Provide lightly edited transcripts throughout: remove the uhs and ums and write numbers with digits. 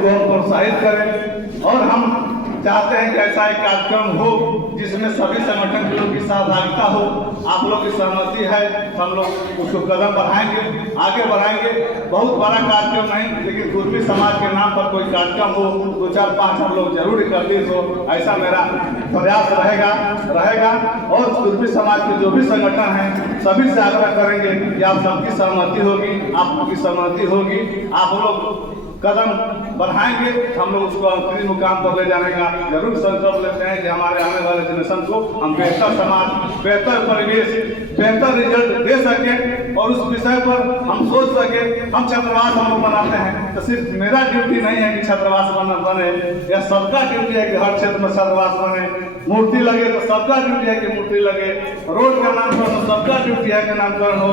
उनको हम प्रोत्साहित करें। और हम चाहते हैं कि ऐसा एक कार्यक्रम हो जिसमें सभी संगठन के लोग की सहभागिता हो। आप लोग की सहमति है, हम लोग उसको कदम बढ़ाएंगे, आगे बढ़ाएंगे। बहुत बड़ा कार्यक्रम नहीं, लेकिन कुर्मी समाज के नाम पर कोई कार्यक्रम हो, 2, 4, 5 हम लोग जरूर इकट्ठित हो, ऐसा मेरा प्रयास रहेगा। और कुर्मी समाज के जो भी संगठन हैं सभी से आग्रह करेंगे कि आप सबकी सहमति होगी, आप लोग की सहमति होगी, आप लोग कदम बढ़ाएंगे, हम लोग उसको अंतरिम मुकाम पर ले जाने का जरूर संकल्प लेते हैं कि हमारे आने वाले जनरेशन को हम बेहतर समाज, बेहतर परिवेश, बेहतर रिजल्ट दे सकें। और उस विषय पर हम सोच सकें। हम छात्रावास हम लोग बनाते हैं तो सिर्फ मेरा ड्यूटी नहीं है कि छात्रावास बने, यह सबका ड्यूटी है कि हर क्षेत्र में छात्रावास बने। मूर्ति लगे तो सबका ड्यूटी है कि मूर्ति लगे, रोड का नामकरण हो सबका ड्यूटी है कि नामकरण हो।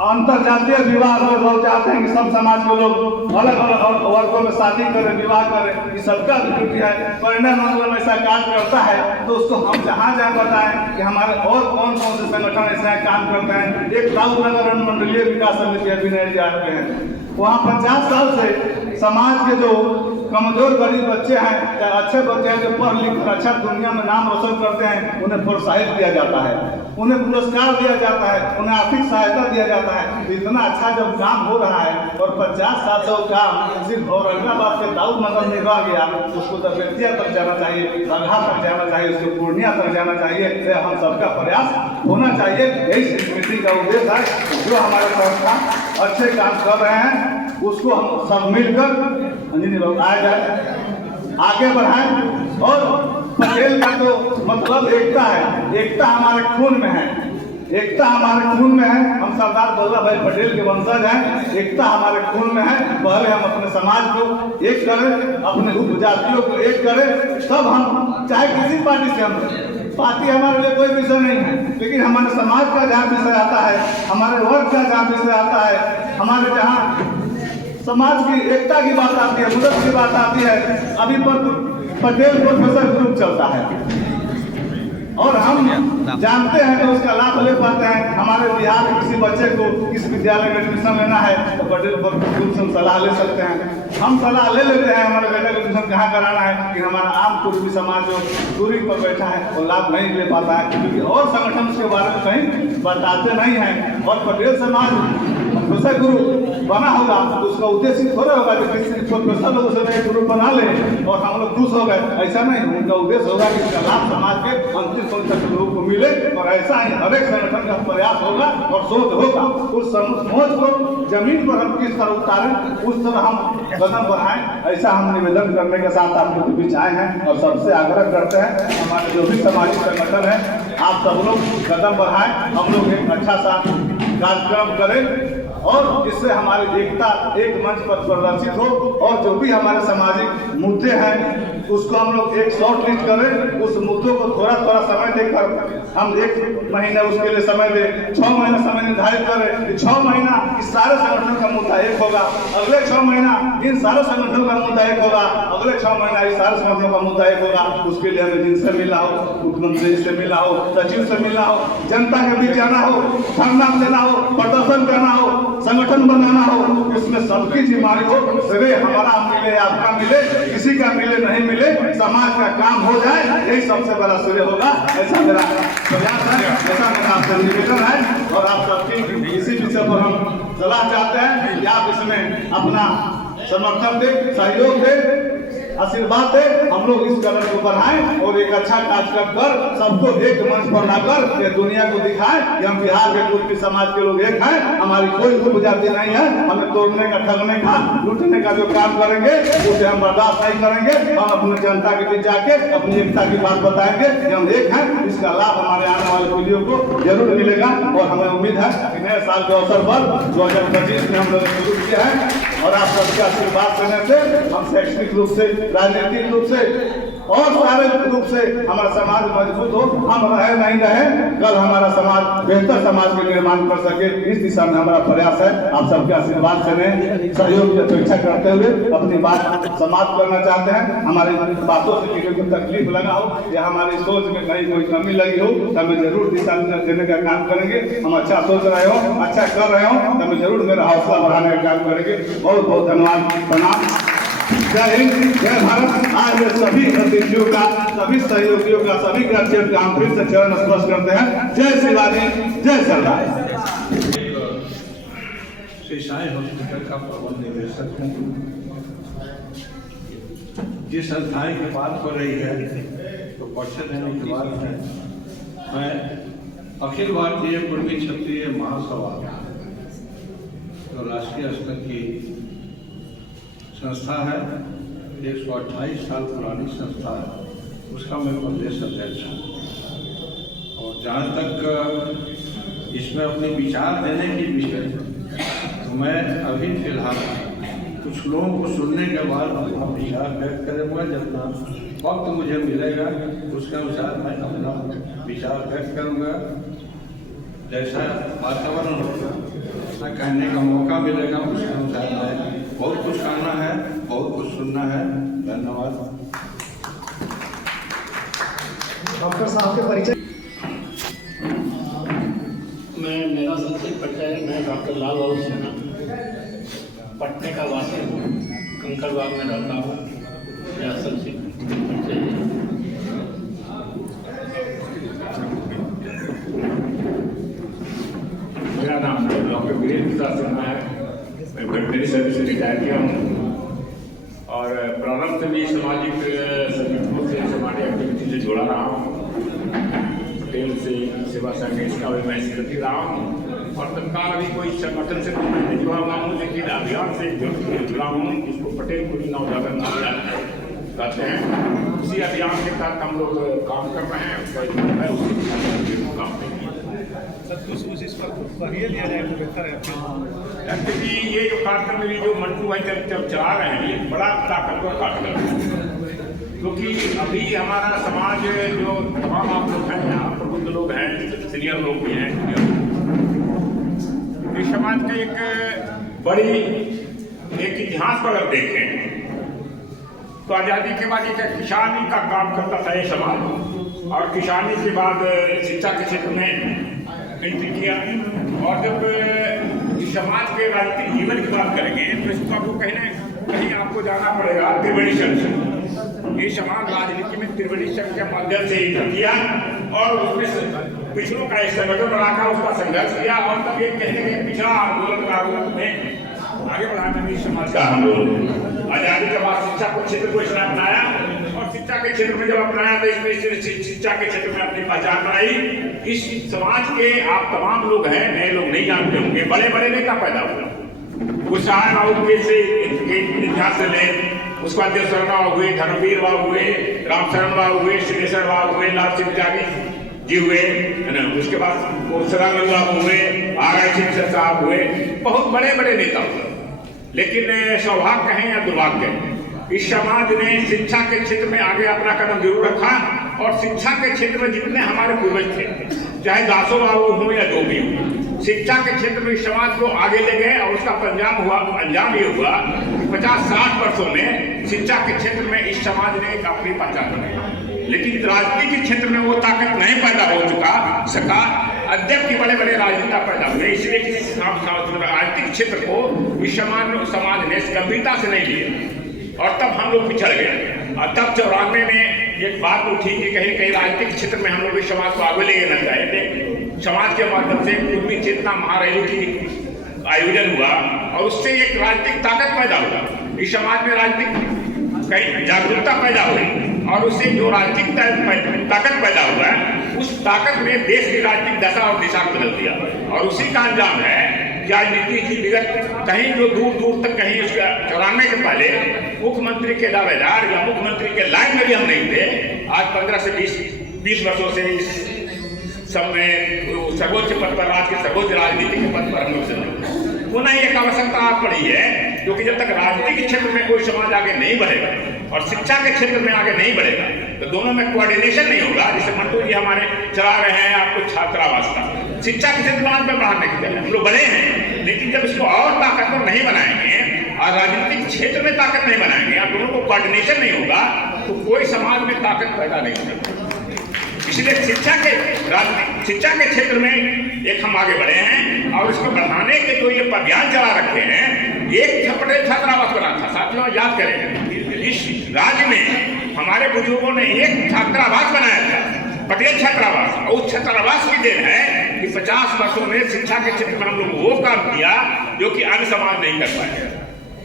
अंतरजातीय विवाह लोग चाहते हैं कि सब समाज के लोग अलग अलग वर्गों में शादी करें, विवाह करें, ये सबका ड्यूटी है। परिणाम मंडल ऐसा कार्य करता है तो उसको हम जहाँ बताएं कि हमारे और कौन कौन से संगठन ऐसा काम करते हैं। एक दाऊद नगर मंडलीय विकास समिति अभी नए जा रहे हैं, वहाँ 50 साल से समाज के जो कमजोर गरीब बच्चे हैं या अच्छे बच्चे हैं जो पढ़ लिख कर अच्छा दुनिया में नाम रोशन करते हैं, उन्हें प्रोत्साहित किया जाता है, उन्हें पुरस्कार दिया जाता है, उन्हें आर्थिक सहायता दिया जाता है। इतना अच्छा जब काम हो रहा है और 50 साल से काम सिर्फ औरंगाबाद के दाऊद नगर में रह गया, उसको दरबेतिया तक जाना चाहिए, बगहा तक जाना चाहिए, उसको पूर्णिया तक जाना चाहिए। तो हम सबका प्रयास होना चाहिए। यही मीटिंग का उद्देश्य है। जो हमारे संस्था अच्छे काम कर रहे हैं उसको हम सब मिलकर आए जाए, आगे बढ़ाएं। और पटेल का तो मतलब एकता है, एकता हमारे खून में है, एकता हमारे खून में है। हम सरदार वल्लभ भाई पटेल के वंशज हैं, एकता हमारे खून में है। पहले हम अपने समाज को एक करें, अपने उपजातियों को एक करें, तब हम चाहे किसी पार्टी से हम, पार्टी हमारे लिए कोई विषय नहीं है, लेकिन हमारे समाज का जहाँ विषय आता है, हमारे वर्ग का जहाँ विषय आता है, हमारे जहाँ समाज की एकता की बात आती है, मदद की बात आती है, अभी पर पटेल प्रोफेसर ग्रुप चलता है और हम जानते हैं तो उसका लाभ ले पाते हैं। हमारे बिहार के किसी बच्चे को किस विद्यालय में एडमिशन लेना है तो पटेल ग्रुप से सलाह ले सकते हैं। हम सलाह ले लेते हैं हमारे बेटे को एडमिशन कहाँ कराना है, कि हमारा आम कुर्मी समाज जो दूरी पर बैठा है वो लाभ नहीं ले पाता है, क्योंकि और संगठन उसके बारे में कहीं बताते नहीं हैं। और पटेल समाज प्रोफेसर गुरु बना होगा तो उसका उद्देश्य थोड़ा होगा कि किसी प्रोफेसर लोगों से नए गुरु बना ले और हम लोग खुश हो गए, ऐसा नहीं। उनका उद्देश्य होगा कि इसका लाभ समाज के अंतिम संख्या के लोगों को मिले, और ऐसा ही हर एक संगठन का प्रयास होगा और सोच होगा। उस सोच को जमीन पर हम किस तरह उतारें, उस तरह हम कदम बढ़ाएं, ऐसा हम निवेदन करने के साथ आप लोग के बीच आए हैं। और सबसे आग्रह करते हैं हमारे जो भी सामाजिक संगठन है, आप सब लोग कदम बढ़ाएं, हम लोग एक अच्छा सा कार्यक्रम करें और जिससे हमारी एकता एक मंच पर प्रदर्शित हो। और जो भी हमारे सामाजिक मुद्दे हैं उसको हम लोग एक शॉर्ट लिस्ट करें, उस मुद्दों को थोड़ा थोड़ा समय देकर हम 1 महीना उसके लिए समय दें, 6 महीना समय निर्धारित करें। 6 महीना इस सारे संगठन का मुद्दा एक होगा, अगले 6 महीना इन सारे संगठन का मुद्दा एक होगा, अगले 6 महीना इस सारे संगठनों का मुद्दा एक होगा। उसके लिए हमें जिनसे मिला हो, मुख्यमंत्री से मिला हो, सचिव से मिला हो, जनता के बीच जाना हो, धरना देना हो, प्रदर्शन करना हो, संगठन बनाना हो, उसमें सबकी जिम्मेदारी हो। श्रेय हमारा मिले, आपका मिले, किसी का मिले नहीं मिले, समाज का काम हो जाए, यही सबसे बड़ा श्रेय होगा। ऐसा मेरा प्रयास है, ऐसा मेरा आपसे निवेदन है। और आप सबकी इसी विषय पर हम सलाह चाहते हैं कि आप इसमें अपना समर्थन दें, सहयोग दें, आशीर्वाद दे। हम लोग इस कदम को बढ़ाएं और एक अच्छा कार्यक्रम कर सबको एक मंच पर लाकर ये दुनिया को दिखाएं कि हम बिहार के कुर्मी समाज के लोग एक हैं, हमारी कोई उपजाति नहीं है। हमें तोड़ने का, ठगने का, लूटने का जो काम करेंगे उसे हम बर्दाश्त नहीं करेंगे। हम अपने जनता के बीच जाके अपनी एकता की बात बताएंगे कि हम एक हैं। इसका लाभ हमारे आने वाले पीढ़ियों को जरूर मिलेगा। और हमें उम्मीद है कि नए साल के अवसर पर 2025 में हम लोग शुरू किया है और आप सबके आशीर्वाद देने से हम शैक्षणिक रूप से, राजनीतिक रूप से और शारीरिक रूप से हमारा समाज मजबूत हो। हम रहे नहीं रहे, कल हमारा समाज बेहतर समाज के निर्माण कर सके, इस दिशा में हमारा प्रयास है। आप सबके आशीर्वाद से सहयोग की अपेक्षा करते हुए अपनी बात समाप्त करना चाहते हैं। हमारी बातों से किसी को तकलीफ लगा हो या हमारी सोच में कहीं कोई कमी लगी हो तो हमें जरूर दिशा देने का काम करेंगे। हम अच्छा सोच रहे हो, अच्छा कर रहे हो तो हमें जरूर मेरा हौसला बढ़ाने का काम करेंगे। बहुत बहुत धन्यवाद, प्रणाम। जय हिंद, जय भारत। आज सभी अतिथियों का, सभी सहयोगियों का, सभी कर्मचारियों का हम फिर से चरण स्पर्श करते हैं। जय शिवाजी, जय सरदार। श्री साईं हॉस्पिटल का प्रबंध निदेशक हूँ। जिस संस्थाएं की बात हो रही है तो परिषद देने की बात है। मैं अखिल भारतीय पूर्वी क्षत्रिय महासभा जो राष्ट्रीय स्तर की संस्था है, 128 साल पुरानी संस्था है, उसका मैं प्रदेश अध्यक्ष हूँ। और जहाँ तक इसमें अपने विचार देने की विषय, तो मैं अभी फिलहाल कुछ लोगों को सुनने के बाद अपना विचार व्यक्त करूँगा। जितना वक्त मुझे मिलेगा उसके अनुसार मैं अपना विचार व्यक्त करूँगा। जैसा वातावरण होगा, कहने का मौका मिलेगा, उसके अनुसार मैं बहुत कुछ कहना है, बहुत कुछ सुनना है। धन्यवाद। डॉक्टर साहब के परिचय। मेरा संक्षिप्त परिचय है। मैं डॉक्टर लाल बाबू सिन्हा पटने का वासी हूँ, कंकड़बाग में रहता हूँ। मेरा संक्षिप्त परिचय है। मेरा नाम डॉक्टर वीरेंद्र प्रसाद सिन्हा है। मैं वेटनरी सर्विस से रिटायर किया हूँ और प्रारंभ से भी सामाजिक संगठनों से, सामाजिक एक्टिविटी से जुड़ा रहा हूँ। पटेल से सेवा संघ इसका भी मैं सेक्रेटरी रहा हूँ और तत्काल अभी कोई संगठन से तो मैं नहीं जुड़ा हुआ हूँ, लेकिन अभियान से जुड़ा हूँ जिसको पटेल पूरी नवजागरण अभियान कहते हैं। उसी अभियान के तहत हम लोग काम कर रहे हैं। उसका है उसी काम करेंगे। एक्चुअली ये जो कार्यक्रम मेरी जो मंटू भाई जब चला रहे हैं, ये बड़ा ताकतवर कार्यक्रम है, क्योंकि अभी हमारा समाज जो तमाम आप लोग हैं, यहाँ प्रबुद्ध लोग हैं, सीनियर लोग भी हैं, इस समाज का एक बड़ी एक इतिहास पर अगर देखें तो आज़ादी के बाद एक किसानी का काम करता था ये समाज, और किसानी के बाद शिक्षा के क्षेत्र में एंट्री किया। और जब इस समाज के राजनीतिक जीवन की बात करेंगे तो इसको आपको कहीं आपको जाना पड़ेगा त्रिवेणी संघ से। ये समाज राजनीति में त्रिवेणी संघ के माध्यम से एंट्री किया और उसमें पिछड़ों का एक संगठन बनाकर उसका संघर्ष किया और तब एक कहते हैं पिछड़ा आंदोलन का रूप में आगे बढ़ाने में समाज का हम लोग आजादी के बाद शिक्षा को क्षेत्र को इसने अपनाया और शिक्षा के क्षेत्र में जब अपनाया तो इसमें शिक्षा के क्षेत्र में अपनी पहचान बनाई। इस समाज के आप तमाम लोग हैं, नए लोग नहीं जानते होंगे, बड़े बड़े नेता पैदा हुए। कुशाय बाबू के से इतिहास से ले, उसके बाद देव शरण बाबू हुए, धर्मवीर बाबू हुए, रामशरण बाबू हुए, सिद्धेश्वर बाबू हुए, लाल सिंह त्यागी जी हुए, है ना। उसके बाद सदानंद बाबू हुए, आर.आई. सिंह साहब हुए, बहुत बड़े बड़े नेता हुए। लेकिन सौभाग्य कहें या दुर्भाग्य कहें, इस समाज ने शिक्षा के क्षेत्र में आगे अपना कदम जरूर रखा और शिक्षा के क्षेत्र में जितने हमारे पूर्वज थे, चाहे दासो बाबू हो या जो भी हो, शिक्षा के क्षेत्र में इस समाज को आगे ले गए और उसका अंजाम ये हुआ कि 50-60 वर्षों में शिक्षा के क्षेत्र में इस समाज ने एक अपनी पहचान बनाई। लेकिन राजनीति के क्षेत्र में वो ताकत नहीं पैदा हो सका। अध्यक्ष के बड़े बड़े राजनेता पैदा हुए, इसलिए कि राजनीतिक क्षेत्र को इस समाज ने गंभीरता से नहीं लिया और तब हम लोग पिछड़ गए। और तब 94 में एक बात उठी कि कहीं राजनीतिक क्षेत्र में हम लोग इस समाज को आगे ले जाना चाहिए। समाज के माध्यम से पूर्वी चेतना महारैली की आयोजन हुआ और उससे एक राजनीतिक ताकत पैदा हुआ। इस समाज में राजनीतिक कहीं जागरूकता पैदा हुई और उससे जो राजनीतिक ताकत पैदा हुआ है, उस ताकत ने देश की राजनीतिक दशा और दिशा को बदल दिया। और उसी का अंजाम है राजनीति की विगत कहीं जो दूर दूर तक कहीं उसका 94 के पहले मुख्यमंत्री के दावेदार या मुख्यमंत्री के लाइन में भी हम नहीं थे। आज 15 से 20 वर्षों से इस समय सर्वोच्च पद पर, राज्य के सर्वोच्च राजनीति के पद पर हम लोग चल पुनः एक आवश्यकता पड़ी है, क्योंकि जब तक राजनीतिक क्षेत्र में कोई समाज आगे नहीं बढ़ेगा और शिक्षा के क्षेत्र में आगे नहीं बढ़ेगा तो दोनों में कोऑर्डिनेशन नहीं होगा। जैसे मंटू जी हमारे चला रहे हैं आपको छात्रावास का, शिक्षा के क्षेत्र में आज में बढ़ाने की जगह हम लोग बढ़े हैं, लेकिन जब इसको और ताकतवर नहीं बनाएंगे और राजनीतिक क्षेत्र में ताकत नहीं बनाएंगे और दोनों को कोऑर्डिनेशन नहीं होगा तो कोई समाज में ताकत पैदा नहीं हो सकती। इसलिए शिक्षा के क्षेत्र में एक हम आगे बढ़े हैं और इसको बढ़ाने के जो ये अभियान चला रखे हैं। एक पटेल छात्रावास बना था, साथियों याद करें इस राज्य में हमारे बुजुर्गों ने एक छात्रावास बनाया था, पटेल छात्रावास। और उस छात्रावास की देन है कि 50 वर्षों में शिक्षा के क्षेत्र में हम लोग वो काम किया जो कि अन्य समाज नहीं कर पाए।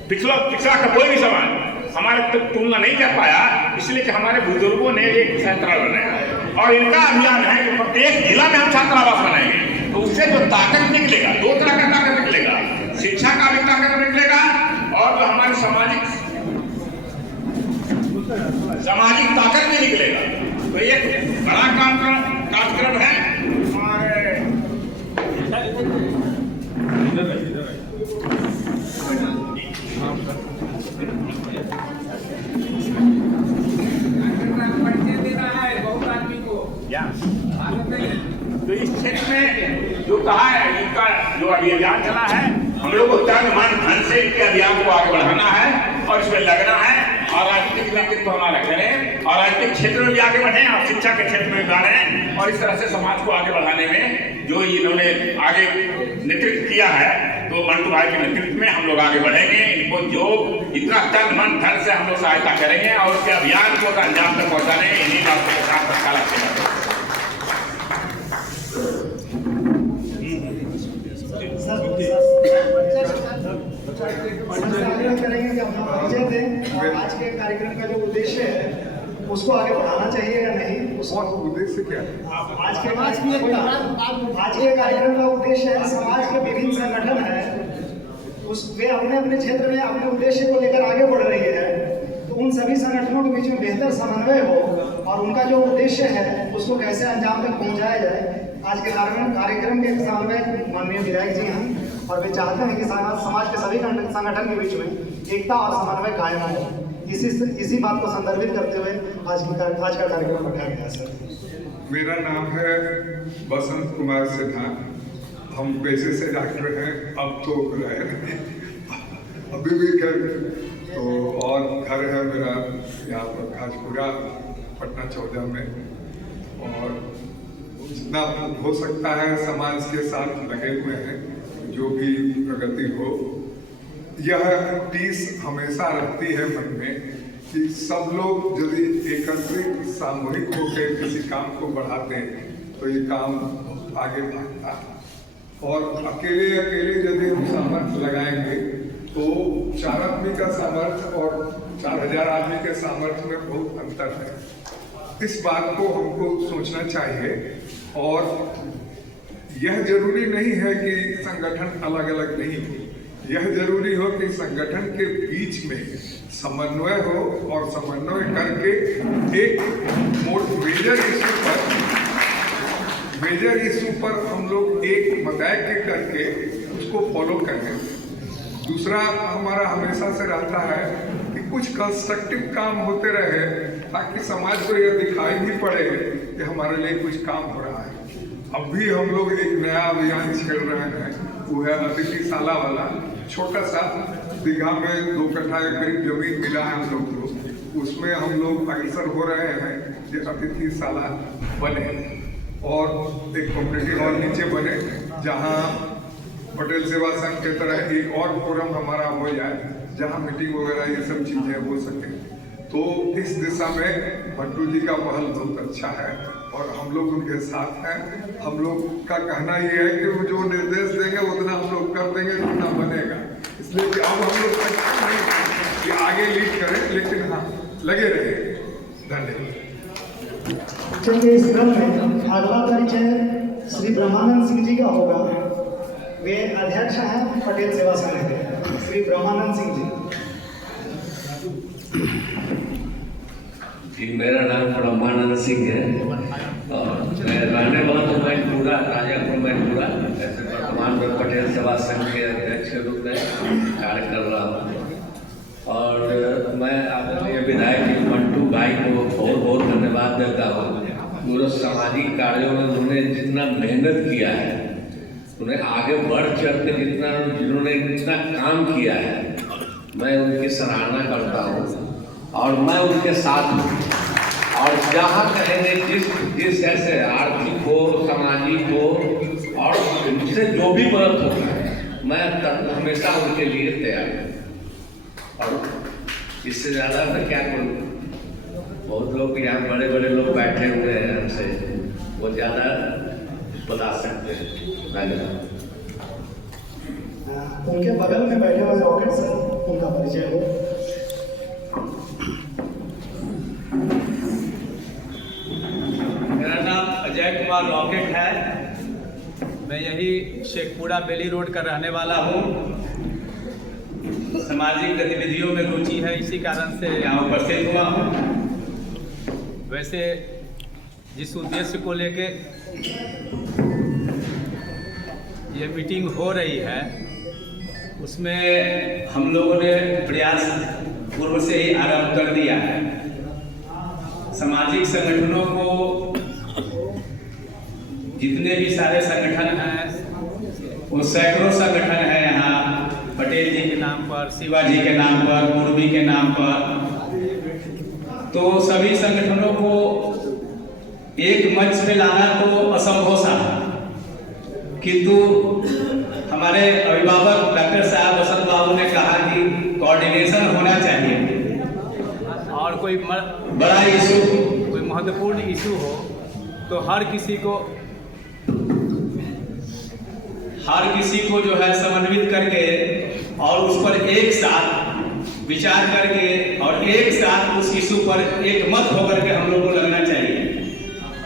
पिछला का कोई भी समाज हमारे तुलना नहीं कर पाया, इसलिए कि हमारे बुजुर्गों ने एक छात्रावास बनाया। और इनका अभियान है कि प्रत्येक जिला में हम छात्रावास बनाएंगे। तो उससे जो ताकत निकलेगा, दो तरह का ताकत निकलेगा, शिक्षा का भी ताकत निकलेगा और जो हमारी सामाजिक ताकत भी निकलेगा। तो एक बड़ा कार्यक्रम है। तो इस क्षेत्र में जो कहा है, इनका जो अभियान चला है, हम लोग को तन मन धन से इनके अभियान को आगे बढ़ाना है और इसमें लगना है और राजनीतिक नेतृत्व हमारा करें और राजनीतिक क्षेत्र में भी आगे बढ़ें और शिक्षा के क्षेत्र में बढ़ें और इस तरह से समाज को आगे बढ़ाने में जो इन्होंने आगे नेतृत्व किया है, तो मंटू भाई के नेतृत्व में हम लोग आगे बढ़ेंगे। इनको जो इतना तन मन धन से हम लोग सहायता करेंगे और उसके अभियान को अंजाम तक पहुंचाने इन्हीं बातों के साथ अच्छा लगता है। करेंगे कि अपना परिचय दें और आज के कार्यक्रम का जो उद्देश्य है उसको आगे बढ़ाना चाहिए या नहीं। उसका उद्देश्य क्या है? आज के कार्यक्रम का उद्देश्य है, समाज के विभिन्न संगठन है वे अपने अपने क्षेत्र में अपने उद्देश्य को लेकर आगे बढ़ रही है, तो उन सभी संगठनों के बीच में बेहतर समन्वय हो और उनका जो उद्देश्य है उसको कैसे अंजाम तक पहुंचाया जाए। आज के कार्यक्रम के समन्वय माननीय विधायक जी हैं और वे चाहते हैं कि समाज के सभी संगठन के बीच में एकता और समन्वय कायम हो। इसी बात को संदर्भित करते हुए आज का कार्यक्रम रखा गया। सर, मेरा नाम है बसंत कुमार सिन्हा। हम पेशे से डॉक्टर हैं, अब तो अभी भी घर तो और घर है मेरा यहाँ पर खाजपुरा पटना 14 में। और जितना हो सकता है समाज के साथ लगे हुए हैं, जो भी प्रगति हो। यह टीस हमेशा रहती है मन में कि सब लोग यदि एकत्रित सामूहिक होकर किसी काम को बढ़ाते हैं तो ये काम आगे बढ़ता है। और अकेले यदि हम सामर्थ्य लगाएंगे तो 4 आदमी का सामर्थ्य और 4000 आदमी के सामर्थ्य में बहुत अंतर है। इस बात को हमको सोचना चाहिए। और यह जरूरी नहीं है कि संगठन अलग अलग नहीं हो, यह जरूरी हो कि संगठन के बीच में समन्वय हो और समन्वय करके एक मेजर इशू पर हम लोग एक मतैक्य करके उसको फॉलो करें। दूसरा हमारा हमेशा से रहता है कि कुछ कंस्ट्रक्टिव काम होते रहे ताकि समाज को यह दिखाई भी पड़े कि हमारे लिए कुछ काम हो रहा है। अब भी हम लोग एक नया अभियान छेड़ रहे हैं, वो है अतिथिशाला वाला। छोटा सा दीघा में 2 कट्ठा के करीब जमीन मिला है हम लोग को, उसमें हम लोग अग्रसर हो रहे हैं कि अतिथिशाला बने और एक कम्युनिटी हॉल नीचे बने जहाँ पटेल सेवा संघ के तरह एक और फोरम हमारा हो जाए जहाँ मीटिंग वगैरह ये सब चीजें हो सके। तो इस दिशा में मंटू जी का पहल बहुत अच्छा है और हम लोग उनके साथ हैं। हम लोग का कहना ये है कि वो जो निर्देश देंगे उतना हम लोग कर देंगे जितना बनेगा। इसलिए कि अब हम लोग कि आगे लीड करें, लेकिन हाँ लगे रहे। धन्यवाद। चलिए, इस क्रम में अगला परिचय श्री ब्रह्मानंद सिंह जी का होगा। वे अध्यक्ष हैं पटेल सेवा संघ के, श्री ब्रह्मानंद सिंह जी। जी, मेरा नाम ब्रह्मानंद सिंह है और मैं रहने वाला तो मैनपुरा, राजापुर मैनपुरा। ऐसे वर्तमान में पटेल सेवा संघ के अध्यक्ष के रूप में कार्य कर रहा हूँ। और मैं अपने विधायक जी मंटू भाई को बहुत बहुत धन्यवाद देता हूँ। पूरे सामाजिक कार्यों में उन्होंने जितना मेहनत किया है, उन्हें आगे बढ़ चढ़ के जिन्होंने जितना काम किया है, मैं उनकी सराहना करता हूँ और मैं उनके साथ हूँ। और जहाँ कहेंगे जिस ऐसे आर्थिक हो, सामाजिक हो और उनसे जो भी मदद होता है, मैं हमेशा उनके लिए तैयार हूँ। और इससे ज़्यादा मैं क्या करूँ? बहुत लोग यहाँ बड़े बड़े लोग बैठे हुए हैं हमसे, वो ज़्यादा बता सकते हैं। धन्यवाद। उनके बगल में बैठे हुए रॉकेट सर, उनका परिचय हो। मेरा नाम अजय कुमार रॉकेट है। मैं यही शेखपुरा बेली रोड का रहने वाला हूँ। सामाजिक गतिविधियों में रुचि है, इसी कारण से यहाँ उपस्थित हुआ हूँ। वैसे जिस उद्देश्य को लेके ये मीटिंग हो रही है, उसमें हम लोगों ने प्रयास पूर्व से ही आरंभ कर दिया है। सामाजिक संगठनों को, जितने भी सारे संगठन हैं, वो सैकड़ों संगठन हैं यहाँ, पटेल जी के नाम पर, शिवाजी के नाम पर, मुर्मी के नाम पर। तो सभी संगठनों को एक मंच पे लाना तो असंभव सा है, किंतु हमारे अभिभावक डॉक्टर साहब वसंत बाबू ने कहा कि कोऑर्डिनेशन होना चाहिए और कोई बड़ा इशू, कोई महत्वपूर्ण इशू हो तो हर किसी को जो है समन्वित करके और उस पर एक साथ विचार करके और एक साथ उस इशू पर एक मत होकर के हम लोग को लगना चाहिए।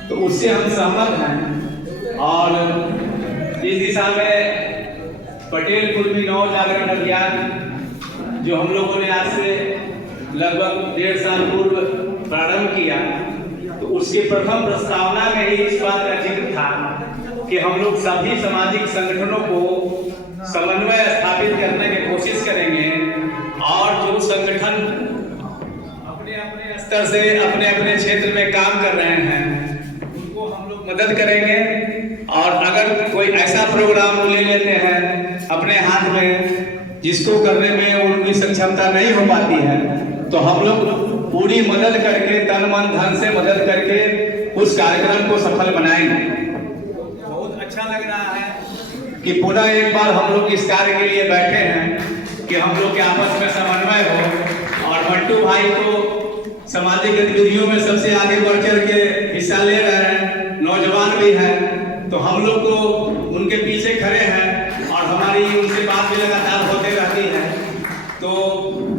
तो उससे हम सहमत हैं और इस दिशा में पटेल कुर्मी नौ जागरण अभियान जो हम लोगों ने आज से लगभग 1.5 साल पूर्व प्रारंभ किया, तो उसके प्रथम प्रस्तावना में ही इस बात का जिक्र था कि हम लोग सभी सामाजिक संगठनों को समन्वय स्थापित करने की कोशिश करेंगे और जो संगठन अपने अपने स्तर से अपने अपने क्षेत्र में काम कर रहे हैं उनको हम लोग मदद करेंगे। और अगर कोई ऐसा प्रोग्राम ले लेते हैं अपने हाथ में जिसको करने में उनकी सक्षमता नहीं हो पाती है, तो हम लोग पूरी मदद करके, तन मन धन से मदद करके उस कार्यक्रम को सफल बनाएंगे। बहुत अच्छा लग रहा है कि पुनः एक बार हम लोग इस कार्य के लिए बैठे हैं कि हम लोग के आपस में समन्वय हो। और मंटू भाई को सामाजिक गतिविधियों में सबसे आगे बढ़ चढ़ के हिस्सा ले रहे हैं, नौजवान भी हैं, तो हम लोग को उनके पीछे खड़े हैं और हमारी उनसे बात भी लगातार होते रहती है। तो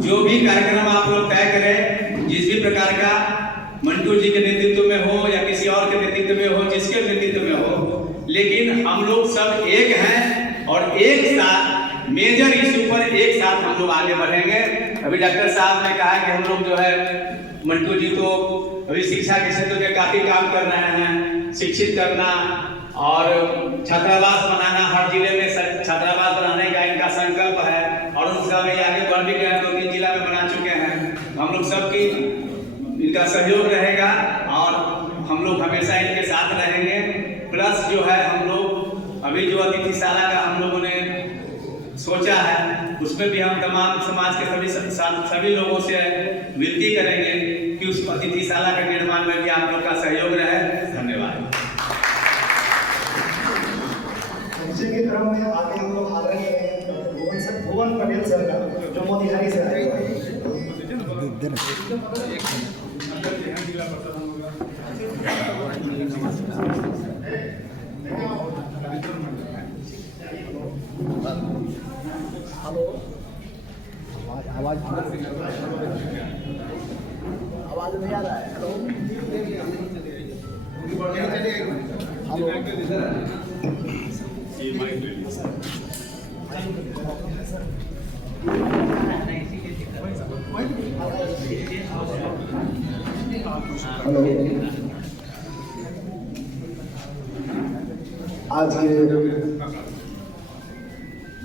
जो भी कार्यक्रम आप लोग तय करें, जिस भी प्रकार का मंटू जी के नेतृत्व में हो या किसी और के नेतृत्व में हो, जिसके नेतृत्व में हो, लेकिन हम लोग सब एक हैं और एक साथ मेजर इशू पर एक साथ हम लोग आगे बढ़ेंगे। अभी डॉक्टर साहब ने कहा कि हम लोग जो है, मंटू जी तो अभी शिक्षा के क्षेत्र में काफी काम कर रहे हैं, शिक्षित करना और छात्रावास बनाना, हर जिले में छात्रावास बनाने का इनका संकल्प है और उस दिशा में आगे बढ़ भी गए, 2-3 जिला में बना चुके हैं। हम लोग सबकी इनका सहयोग रहेगा और हम लोग हमेशा इनके साथ रहेंगे। प्लस जो है हम लोग अभी जो अतिथिशाला का हम लोगों ने सोचा है, उसमें भी हम तमाम समाज के सभी लोगों से विनती करेंगे कि उस अतिथिशाला के निर्माण में भी आप लोग का सहयोग रहे। धन्यवाद। के क्रम में आगे हम लोग आ रहे हैं भुवन पटेल सर का, जो मोतिहारी से आए हैं। आवाज नहीं आ रहा है। हेलो, आज के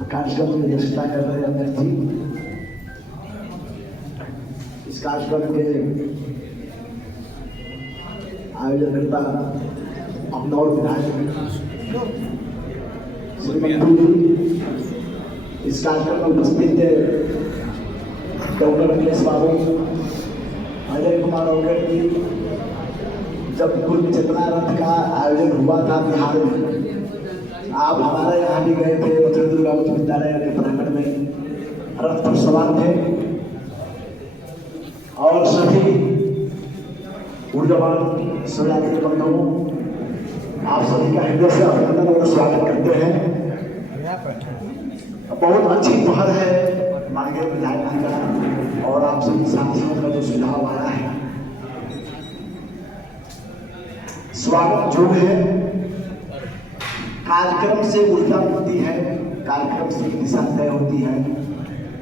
कार्यक्रम की अध्यक्षता कर रहे अध्यक्ष जी, इस कार्यक्रम के आयोजकर्ता अमनौर विधायक श्री मंटू जी, इस कार्यक्रम में उपस्थित डॉक्टर अखिलेश बाबू, अजय कुमार रॉकेट जी। जब कुल चेतना रथ का आयोजन हुआ था बिहार में, आप हमारे यहाँ भी गए थे, मथुरा दुर्गा उच्च विद्यालय के प्रांगण में रथ पर सवार थे। और सभी ऊर्जावान शिवरात्रि बंधुओं, आप सभी का हृदय से अभिनंदन और स्वागत करते हैं। बहुत अच्छी पहल है माननीय विधायक जी का और आप सभी साथियों का जो सुझाव आया है, स्वागत जो है। कार्यक्रम से ऊर्जा मिलती है, कार्यक्रम से दिशा तय होती है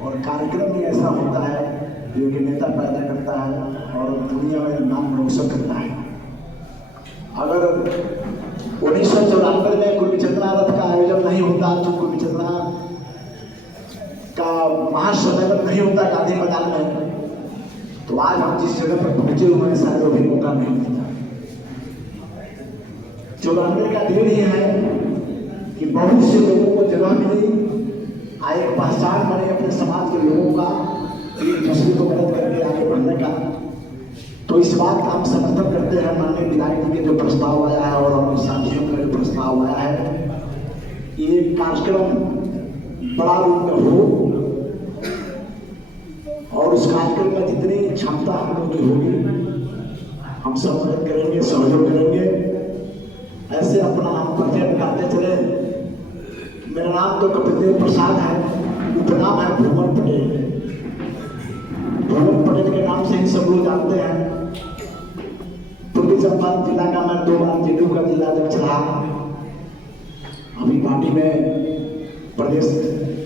और कार्यक्रम ही ऐसा होता है जो कि नेता पैदा करता है और दुनिया में नाम रोशन करता है। अगर 1994 में कुल चेतना रथ का आयोजन नहीं होता, तो कुल चेतना का महासम्मेलन नहीं होता गांधी मैदान में, तो आज हम जिस जगह पर पहुंचे हुए हैं शायद अभी मौका नहीं मिलता। 94 का दिन ही है कि बहुत से लोगों को जगह मिली, एक पहचान बने अपने समाज के लोगों का, एक दूसरे को मदद करके आगे बढ़ने का। तो इस बात का हम समर्थन करते हैं माननीय विधायक जी के जो प्रस्ताव आया है और हमारे साथियों का जो प्रस्ताव आया है, ये कार्यक्रम बड़ा रूप में हो और उस कार्यक्रम में जितनी क्षमता हम लोग की होगी हम सब मदद करेंगे, सहयोग करेंगे। ऐसे अपना नाम परिचय बताते चले। मेरा नाम तो कपिलदेव प्रसाद है, उपनाम है भूमन पटेल। भूमन पटेल के नाम से ही सब लोग जानते हैं। पूर्वी चंपारण जिला का मैं 2 बार जेडीयू का जिला अध्यक्ष रहा। अभी पार्टी में प्रदेश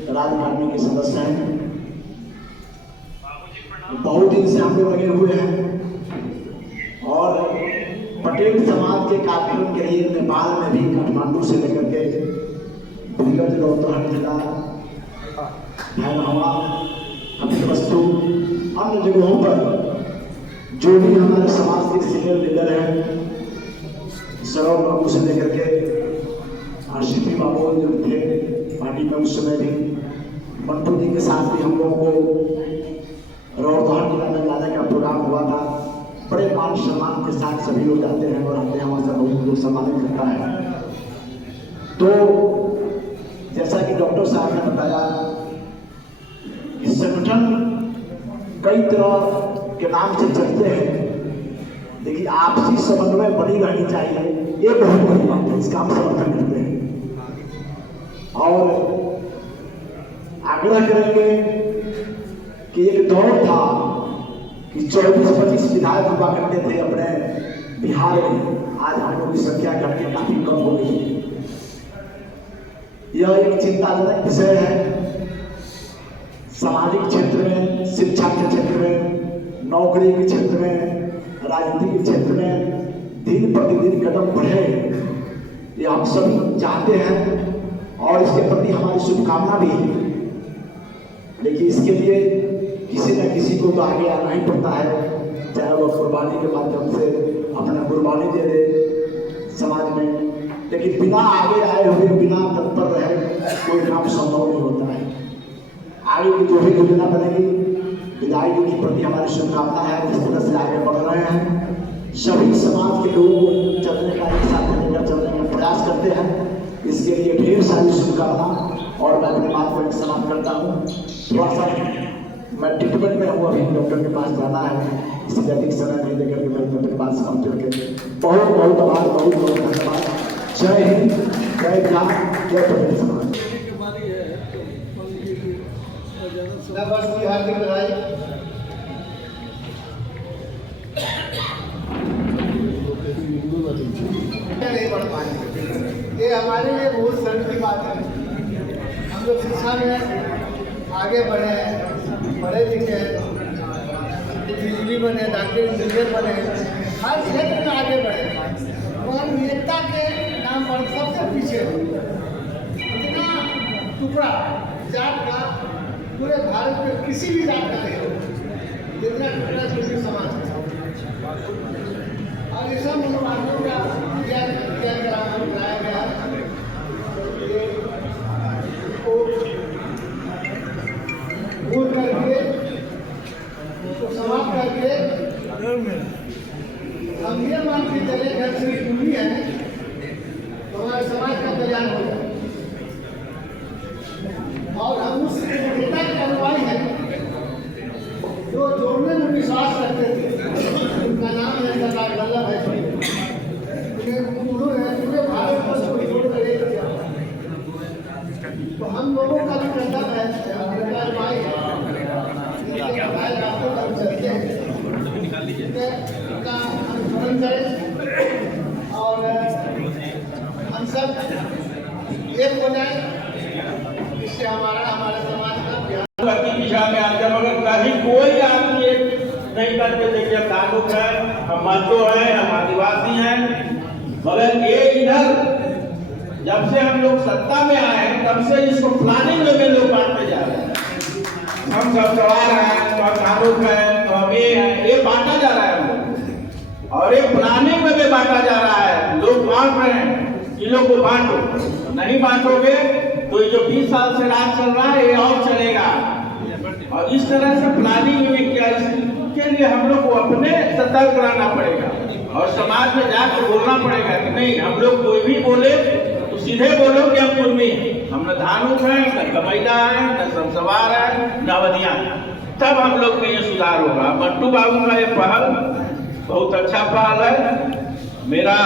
राजकारण के सदस्य हैं। बहुत दिन से हम लोग लगे हुए हैं और पटेल समाज के कार्यक्रम के लिए नेपाल में भी काठमांडू से लेकर के भूगत रौतहट जिला, भैरहवा, कपिलवस्तु, अन्य जगहों पर जो भी हमारे समाज के सीनियर लीडर हैं, सौरभ बाबू से लेकर के आरसीपी बाबू जो थे पार्टी में उस समय भी, मंटू जी के साथ भी हम लोगों को रौतहट जिला में जाने का प्रोग्राम हुआ था। बड़े मान सम्मान के साथ सभी लोग जाते हैं और आते हैं, वहाँ से बहुत लोग सम्मानित करता है। तो जैसा कि डॉक्टर साहब ने बताया, इस संगठन कई तरह के नाम से चलते हैं, लेकिन आपसी समन्वय बनी रहनी चाहिए, ये बहुत बड़ी बात है। इसका हम समर्थन करते हैं और आग्रह करेंगे कि एक दौर था कि 24-25 विधायक हुआ करते थे अपने बिहार में। आज हम लोग की संख्या घट के काफी कम हो गई है। यह एक चिंताजनक विषय है। सामाजिक क्षेत्र में, शिक्षा के क्षेत्र में, नौकरी के क्षेत्र में, राजनीति के क्षेत्र में दिन प्रतिदिन कदम बढ़े, ये हम सभी चाहते हैं और इसके प्रति हमारी शुभकामना भी है। लेकिन इसके लिए किसी न किसी को तो आगे आना ही पड़ता है, चाहे वो कुर्बानी के माध्यम से अपना कुर्बानी दे दे समाज में। लेकिन बिना आगे आए हुए, बिना तत्पर रहे कोई काम संभव नहीं होता है। आगे की जो भी योजना बनेगी, विधायक जी के प्रति हमारी शुभकामना है। जिस तरह से आगे बढ़ रहे हैं, सभी समाज के लोग चलने का, एक साथ लेकर चलने का प्रयास करते हैं। इसके लिए ढेर सारी शुभकामना और मैं अपनी बात को समाप्त करता हूँ। थोड़ा सा मैं ट्रीटमेंट में हूँ, अभी डॉक्टर के पास जाना है, इसलिए अधिक समय नहीं लेकर के मैं अपनी बात समाप्त करके बहुत बहुत आभार, बहुत बहुत धन्यवाद। जय हिंद, जय बिहार, जय पटेल समाज। हार्दिक बधाई। नहीं बढ़ पाएंगे, ये हमारे लिए बहुत सर्व की बात है। हम लोग शिक्षा में आगे बढ़े हैं, पढ़े लिखे हैं, बिजली बने, डॉक्टर इंजीनियर बने, हर क्षेत्र में आगे बढ़े, और नेता के नाम पर सबसे पीछे इतना टुकड़ा जात का पूरे भारत में किसी भी जात का नहीं हो जितना टुकड़ा किसी समाज का। और ये सब मनोवादियों का ज्ञान कराया गया है। भूल करके उसको समाप्त करके हम ये मान के चले घर से पूरी है तो हमारे समाज का कल्याण हो जाए। और हम उस नेता के अनुयायी हैं जो जोड़ने में विश्वास तो हम लोगों का भी कर्तव्य है, सरकार भाई इनके भाई रास्तों पर चलते हैं, इनका अनुसरण करें और हम सब एक हो जाए, इससे हमारे समाज का की दिशा में आज जब अगर कहीं कोई आदमी एक नहीं करके देखिए, हम तालुक है, हम मजदूर हैं, हम आदिवासी हैं, मगर ये इधर जब से हम लोग सत्ता में आए हैं तब से इसको प्लानिंग में लोग बांटते जा रहे हैं। हम सब सवार हैं, तो हम तालुक हैं, तो हम ये हैं, ये बांटा जा रहा है हम लोग, और ये प्लानिंग में भी बांटा जा रहा है। लोग बांट रहे हैं, इन लोग को बांटो, नहीं बांटोगे तो ये जो 20 साल से राज चल रहा है ये और चलेगा। और इस तरह से प्लानिंग में क्या, इसके लिए हम लोग को अपने सतर्क रहना पड़ेगा और समाज में जाकर बोलना पड़ेगा कि नहीं, हम लोग कोई भी बोले तो सीधे बोलो कि हम कुर्मी, हम न धानुक हैं, न कमैला है, न संसवार है, न अवधिया, तब हम लोग में ये सुधार होगा। मंटू बाबू का ये पहल बहुत अच्छा पहल है। मेरा